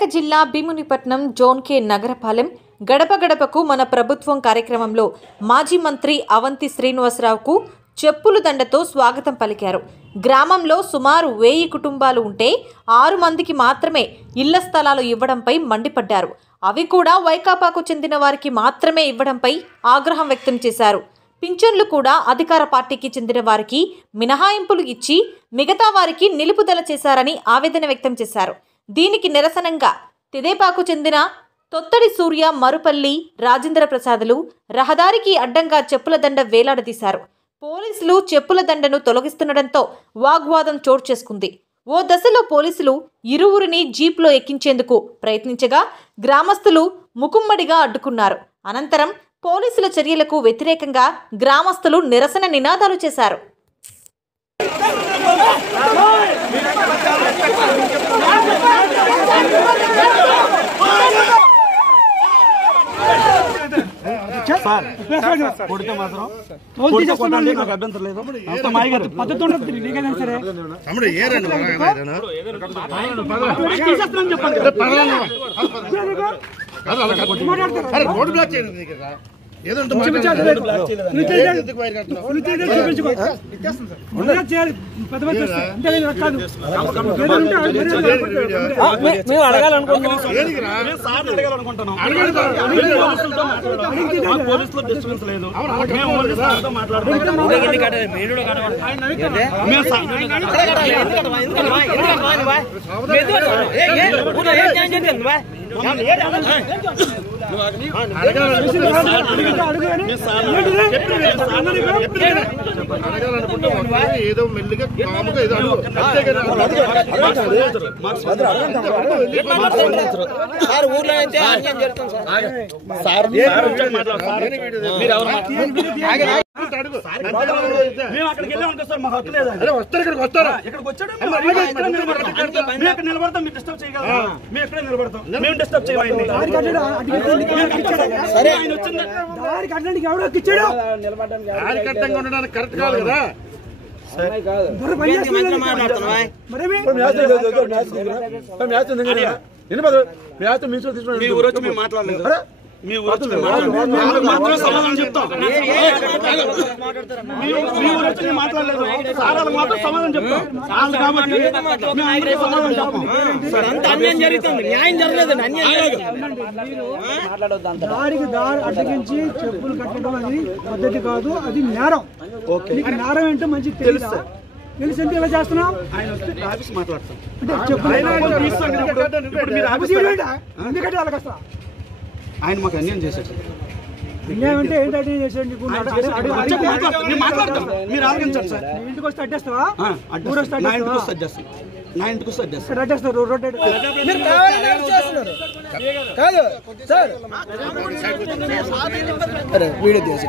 విశాఖ జిల్లా భీమునిపట్నం జోన్ కే నగరపాలెం గడప గడపకు మన ప్రభుత్వం కార్యక్రమంలో మాజీ మంత్రి అవంతి శ్రీనివాసరావుకు చెప్పుల దండతో స్వాగతం పలికారు. గ్రామంలో సుమారు 1000 కుటుంబాలు ఉంటే 6 మందికి మాత్రమే ఇళ్ల స్థలాలు ఇవ్వడంపై మండిపడ్డారు. అవి కూడా వైకాపాకు చెందిన వారికి మాత్రమే ఇవ్వడంపై ఆగ్రహం వ్యక్తం చేశారు. పింఛన్లు కూడా అధికార పార్టీకి చెందిన వారికి మినహాయింపులు ఇచ్చి మిగతా వారికి నిలుపుదల చేశారని ఆవేదన వ్యక్తం చేశారు. దీనికి నిరసనంగా తెదేపాకు చెందిన తొత్తడి సూర్య, మరుపల్లి, రాజేంద్ర ప్రసాదులు రహదారికి అడ్డంగా చెప్పుల దండ వేలాడదీశారు. పోలీసులు చెప్పుల దండను తొలగిస్తుండటంతో వాగ్వాదం చోటు చేసుకుంది. ఓ దశలో పోలీసులు ఇరువురిని జీప్లో ఎక్కించేందుకు ప్రయత్నించగా గ్రామస్తులు ముకుమ్మడిగా అడ్డుకున్నారు. అనంతరం పోలీసుల చర్యలకు వ్యతిరేకంగా గ్రామస్తులు నిరసన నినాదాలు చేశారు. ఏదో మెల్లిగా ఉండడానికి కరెక్ట్ కాదు కదా. మీ ఊరు సమాధానం చెప్తాం. మాట్లాడలేదు సమాధానం చెప్తాం కాబట్టి అన్యాయం జరుగుతుంది, న్యాయం జరగలేదు. దారికి దారి అడ్డగించి చెప్పులు కట్టడం అది పద్ధతి కాదు, అది నేరం. నీకు నేరం ఏంటో మంచి తెలిసి ఎంత ఇలా చేస్తున్నావు ఎందుకంటే వాళ్ళకి వస్తా ఆయన మాకు అన్యాయం చేశాడు. అన్యాయం అంటే ఏంటి అన్యాయం చేశాడు? మీరు ఆలోచించండి సార్. ఇంటికి వస్తే అడ్డేస్తావా? నా ఇంటికి వస్తే అడ్డేస్తాను. అడ్డేస్తారు కాదు సార్ వీడియో తీసి